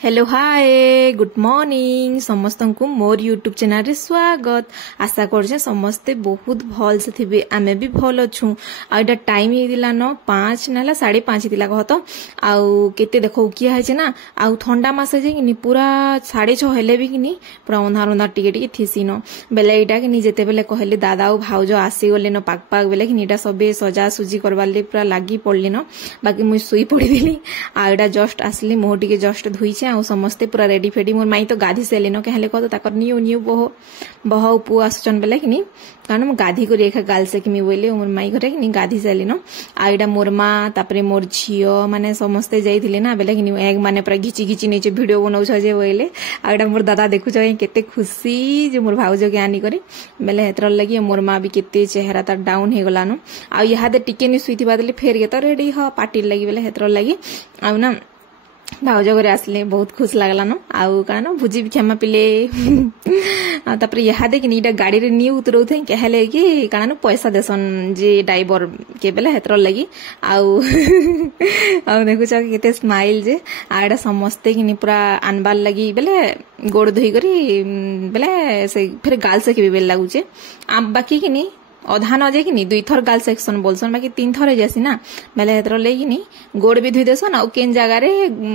Hello hi good morning समस्त को मोर YouTube channel रे स्वागत। आशा कर समस्ते बहुत भल से थे आमे भी भल अच्छू। आईटा टाइम होता न 5 ना 5:30 थी कह तो आउ केते देखो किया है ना आउ ठंडा मास जे पूरा 6:30 हेले भी कि पूरा अंधार अंधार टिके थीसी न बेले एटा कि जेते बेले कहले दादा और भाउज आसी गले न पाक पाक बेले कि सबे सजा सुजी करवार पूरा लगी पड़ली न बाकी मुई सुई पड़ी आईटा जस्ट आसली मुह टिके जस्ट धोई आ समस्ते पूरा रेडी फेडी मोर माई तो गाधी सेलिन कहले कह तो नियो नियो बह पु आसुचन बेले कि कारण मु गाधी को रेखा गाल से कि बोले मोर माई घरे कि गाधी सेलिन आईटा मोर माँ तापरे मोर झील माने समस्ते जाइथिले ना बेले कि एग माने पूरा घिची घिची नहीं वीडियो बनाउछ जे बोले आईटा मोर दादा देखुछ केते खुशी जे मोर भाउज के आनी करे बेले हेतर लगी मोर माँ भी केते चेहरा तार डाउन हे गलानो आ इहादे टिके नि सुईथि बादले फेर के तो रेडी ह पार्टी लगी बेले हेतर लगी आउ ना भाउज घरे आसले बहुत खुश लगला न आउ कान भुजी भी क्षमा पिले तापर यहाँ देखिन इटा गाड़ी रे नी उतरौ थे कहले कि कान पैसा देसन जे ड्राइवर के बेले हेतर लगी आउ आउ देखुछ केते स्माइल जे आडा समस्ते कि पूरा आनबार लगी बेले गोड़ धोई करी बेले से फिर गाल से के बेल लागुचे आ बाकी कि अधा न जाए कि 2 थर गाल सेक्शन बोलसन बाकी 3 थर जैसी ना बेले हेतर लेकिन गोड़ भी धुई देसन आ केन जगह रे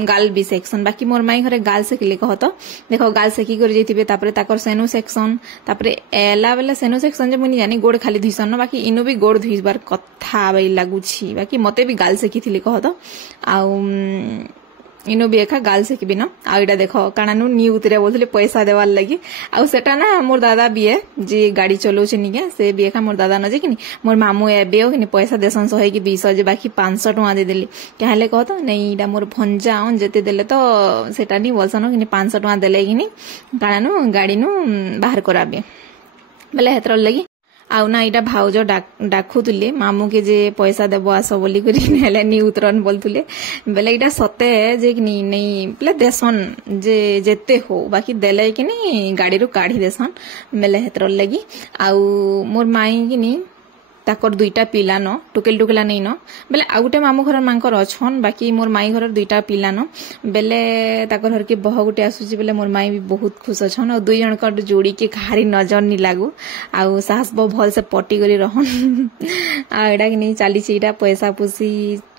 गाल भी सेक्शन बाकी मोर माई घरे गाल से किले कह तो देखो गाल से की कर जइथिबे तापरे ताकर सेनु सेक्शन तापरे एला बेला सेनु सेक्शन जे मुनी जानी गोड़ खाली धुइसन बाकी इनो भी गोड़ धुइबार कथा बाई लागुछि बाकी मते भी गाल से की थिले कह तो आ इनो भी एका गाल से कि न आईटा देख काणानु नी उतरे बोलते पैसा देवार लगी आउ सेटा ना मोर दादा भी है जे गाड़ी चलाउछ निके से भी एका मोर दादा न जे कि मोर मामू एबे कि पैसा देसन 100 कि 200 जे बाकी 500 टका दे देली कहले कह तो नहीं इटा मोर भंजा अन जेते देले तो सेटा नी बोलसन कि 500 टका देले कि काणानु गाड़ी नु बाहर कराबे बेले हेतर लगी आउ ना इटा भाउज डाकुले मामू के जे पैसा देव आस बोली करी नी उतरन बोलुले बेले इटा सते जे कि नहीं बोले देसन जे जेते हो बाकी देले कि गाड़ी रू काढ़ी देसन बेले हेतर लगी आउ मोर माई कि ताकर 2टा पिला न टुकेल टुकेला नहीं न बेले आ गुटे मामू घर मांकर अच्छन बाकी मोर माई घर 2टा पिला न बेले ताकर घर के बह गुटे आसुची बेले मोर माई भी बहुत खुश अच्छन और 2 जन का जोड़ी के खारी नजर नहीं लागू आउ साहस बहुत भल से पटी करी रहन आ एडा कि नहीं चली इटा पैसा पुसी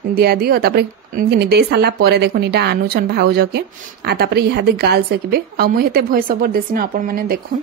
दिया दियो तापरे कि दे साला परे देखुन इटा आनुछन भाउज के आ तापरे इहादे गाल सेकबे आ मु हेते भॉइस ओवर देसिन आपन माने देखुन।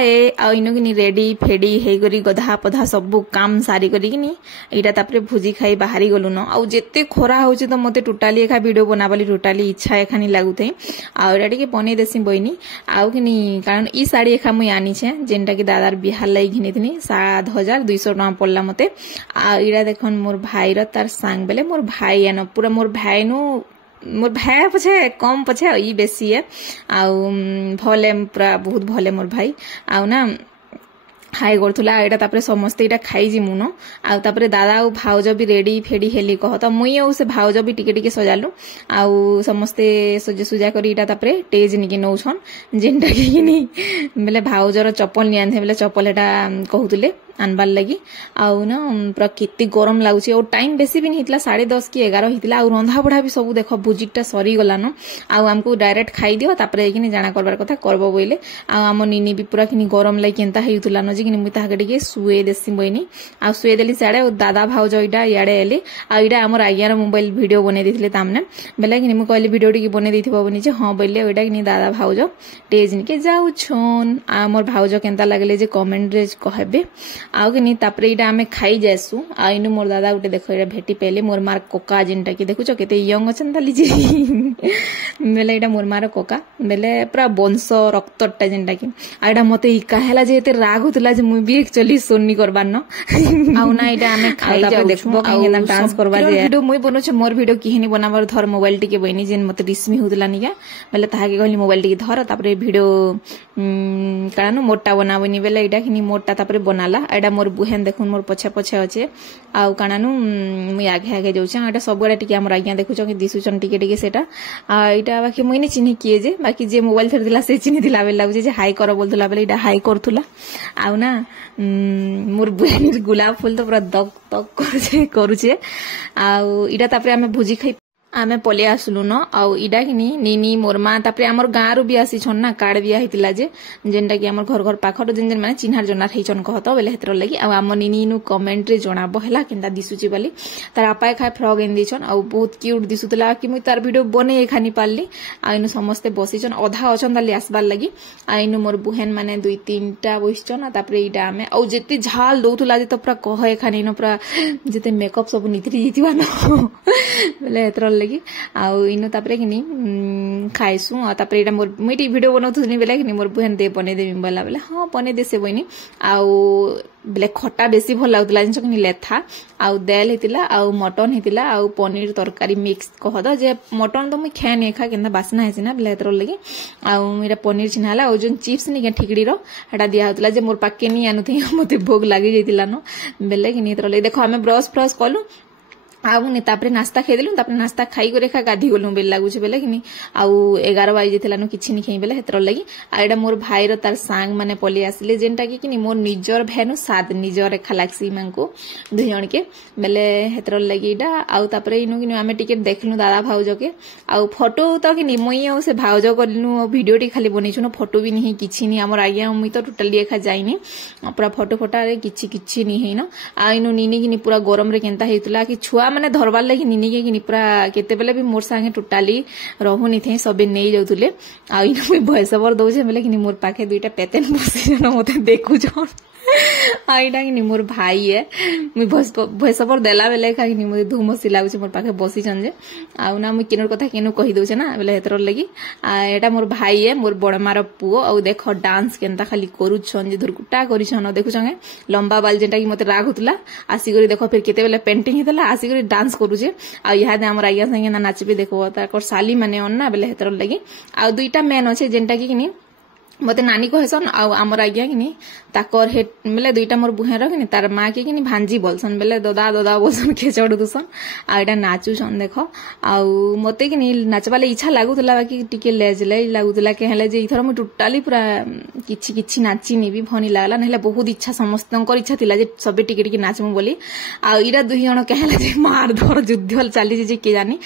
जाए आ इनो कि रेडी फेडी हे करी गधा पधा सब काम सारी करी कि एटा तापरे भुजी खाई बाहरी गलु न आ जेते खरा होची तो मते टोटाली एखा वीडियो बनाबाली टोटाली इच्छा एखानी लागुथे आ एटा के बने देसी बइनी आ कि कारण ई साड़ी एखा मुई आनी छे जेनटा कि दादार बिहार लाई घिनिथिनी 7200 टका पड़ला मते आ इडा देखन मोर भाई र तार सांग बेले मोर भाई एनो पूरा मोर भाई नु मोर भाई पछे कम पछे ई बेसी है आउ भले पूरा बहुत भले मोर भाई आउ ना हाई करथुला एटा तापरे समस्त एटा खाई जिमु न आ तापरे दादा आ भाउज भी रेडी फेडी हेली कह त मुई आ से भाउज भी टिके टिके सजालु आ समस्ते सजे सुजा करी एटा तापरे टेज निके नौछन जेनटा कि नी बेले भाउजर चप्पल नियान बेले चप्पल एटा कहउतले आनबार लगी आउ ना पूरा केते गरम लागुची और टाइम बेसी भी नहीं 10:30 कि 11 हितला और रंधा बढा भी सब देख बुजिकटा सरी गला न आउ हमको डायरेक्ट खाई दियो तापरे कि जाना करबार कथा करबो बोइले आ हम निनी भी पूरा कि गरम लगी केनता हेउतला न जे कि मुई ताहा के सुए देसी बइनी आ सुए देली साडे और दादा भाउज इडा याडे एली आ इडा हमर आइयार मोबाइल वीडियो बने दिथिले तामने बेला कि मु कहली वीडियो टी बने दिथिबो बनी जे हां बोइले ओइडा कि दादा भाउज टेज निके जाउ छोन आ हमर भाउज केनता लागले जे कमेंट रे कहबे आउ कि तापरे इडा आमे खाई जासु आ इनु मोर दादा उटे देखो इडा भेटी पेले मोर मार कोका जेनटा कि देखुचो केते यंग अछन ताली जे बेले इडा मोर मार कोका बेले पूरा वंश रक्तटा जेनटा कि आ इडा मते इ काहेला जे एते राग होतला जे मुई भी एक्चुअली सोनी करबार न आउ ना इडा आमे खाई जाउ देखबो केना डांस करबा जे वीडियो मुई बनो छ मोर वीडियो किहिनी बनाबार धर मोबाइल टिके बइनी जेन मते रिस्मी होतला निया बेले ताहा के कहली मोबाइल टिके धर तापरे वीडियो कानो मोटा बनाबनी बेले इडा किनी मोटा तापरे बनाला एडा मोर बुहेन देखुन मोर पछे पछे अच्छे आउ कानानु मुई आगे आगे जाउछ एटा सबगडा टिके हमर आज्ञा देखुछ कि दिसुचन टिके टिके सेटा आ इटा बाकी मुई नि चिन्हि किए जे बाकी जे मोबाइल थर दिला से चिन्हि दिला बेला लागुछ जे हाई कर बोलथुला बेले इटा हाई करथुला आउ ना मोर बुहेन गुलाब फूल तो पूरा दक दक करूछे आउ इटा तापरे हमें भुजी खाई आमे पले आसलु न आउ इडा कि नीनी मोरमा तापरे हमर गाँरु भी आसी छन ना कार्ड बिया हितला जे जेनटा कि हमर घर घर पाखर जेन जेन माने चिन्हार जना थैचन कहत बेले हेतर लागि आ हम नीनी नु कमेंट रे जणाबो हैला केनता दिसुची बली तार आपाय खाय फ्रॉग एन दिछन आ बहुत क्यूट दिसुतला कि मुई तार वीडियो बने एखानी पालली आ इनु समस्ते बसिछन अधा अछन ताली आसबार लागि आ इनु मोर बुहेन माने 2-3टा बसिछन तापरे इडा आमे औ जेते झाल दउतुला जे त पूरा कह एखानी न पूरा जेते मेकअप सब नितरी जितिवा न बेले हेतर लगी आउ इनो तापरे कि खाइसु आ तापरे एटा मोर मिटी वीडियो बनाउथुनी बेला कि मोर बुहेन दे बने देबी बोला बेला हां बने देसे बइनी आउ बेले खट्टा बेसी भल लागुतला जिंस कि लेथा आउ दाल हेतिला आउ मटन हेतिला आउ पनीर तरकारी मिक्स कहद जे मटन तो मुई खाए नै खा केनता बासना हेसी ना बेले हेतर लगी आउ मेरा पनीर चिन्हाला आउ जोन चिप्स नि के ठिकड़ी रो हटा दिया होतला जे मोर पाके नि आनुथि मते भोग लागि जैतिला न बेले कि हेतर लगी देखो हमें ब्रश फ्रश कलु आउ नि तापरे नास्ता खाई देलु तापरे नास्ता खाई करे खा गाधी गलु बेल लागुछ बेले कि आउ 11 बाजी जेतला न किछि नि खाई बेले हेतर लागि आ एडा मोर भाई र तार सांग माने पले आसिले जेनटा कि मोर निजर भेनु साद निजर रेखा लागसी मानको दुई जण के बेले हेतर लागि एडा आउ तापरे इनु कि आमे टिकेट देखलु दादा भाउज के आउ फोटो त कि मुई आ से भाउज करलु वीडियो टी खाली बनेछु न फोटो भी नि किछि नि हमर आज्ञा मुई तो टोटली एखा जाइनी पूरा फोटो फोटा रे किछि नि हेन आ इनु निनी कि पूरा गरम रे केनता हेतला कि छुआ माने धरबार लागि निनी के कि पूरा केते बेले भी मोर संगे टोटाली रहउनी थे सबे नै जाउतले आ इन मुई भॉइस ओवर दउछे बेले कि मोर पाखे दुईटा पेतेन बसी जन मते देखु जन आइडा कि मोर भाई है मुई भॉइस ओवर देला बेले का कि मोर धुमसी लागुछ मोर पाखे बसी जन जे आ ना मुई केनर कथा केनु कहि दउछे ना बेले हेतर लागि आ एटा मोर भाई है मोर बड़मार पुओ आ देखो डांस केनता खाली करूछन जे धुरकुटा करिछन देखु संगे लंबा बाल जेटा कि मते राग होतला आसी करी देखो फिर केते बेले पेंटिंग हेतला आसी करी डांस करूछे आ इहा दे हमर आइया संगे ना नाचबे देखो ताकर साली माने अन्ना बेले हेतर लागि आ दुईटा मेन अछि जेनटा कि मते नानी कहसन आ हमर आज्ञा कि ताकर हे बेले दुईटा मोर बुहेर कि तार माँ के कि भांजी बोलसन बेले ददा ददा बोलसन खेचड़ दुसन आ एटा नाचुसन देखो आ मते कि नाचबाले इच्छा लागुतला बाकी टिके लेजले लागुतला के हले जे इथर म टोटाली पूरा किछि नाची निबी भनी लागला नहले बहुत इच्छा समस्तनकर इच्छा थिला जे सबे टिके टिके नाचमु बोली आ इरा दुई जण कहले जे मार धर युद्ध चली जे के जानी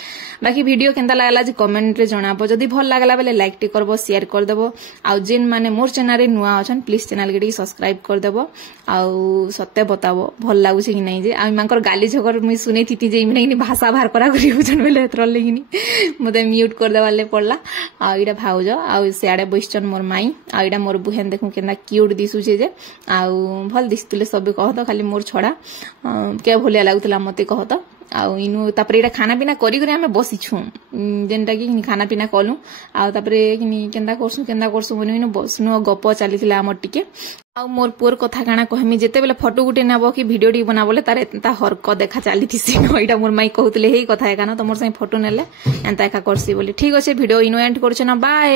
बाकी वीडियो केनता लागला जे कमेंट रे जणाबो जदी भल लागला बेले लाइक टे करबो शेयर कर देबो आ जे जेन माने मोर चैनल रे नुआ अछन प्लीज चैनल के सब्सक्राइब कर देबो आउ सत्य बताबो भल लागुछ कि नहीं जे आ मानकर गाली झगर मुई सुनै थी जे इमने कि भाषा बाहर करा करी होजन बेले एतर लेकिन मते म्यूट कर देवाले पड़ला आ इडा भाउज आ सियाडे बइचन मोर माई आ इडा मोर बुहेन देखु केना क्यूट दिसुचे जे आ भल दिसतले सब कहत खाली मोर छड़ा के भलिया लागुतला मते कहत आउ इनु तापरे इडा खाना पीना करी करी हमें बसी छु जेनटा कि खाना पीना कलु आ तापरे किनि केंदा करसु बनु इनु बसनु गप चलीथिला हमर टिके आ मोर पुअर कथा काना कहमी जेते बेले फोटो गुटे नबो कि वीडियो टी बनाबोले तार एता हरक देखा चलीथिसी एटा मोर माई कहउतले हेई कथा एका न तमर सही फोटो नेले एंता एका करसी बोली ठीक अछि वीडियो इनु एंड करछ ना बाय।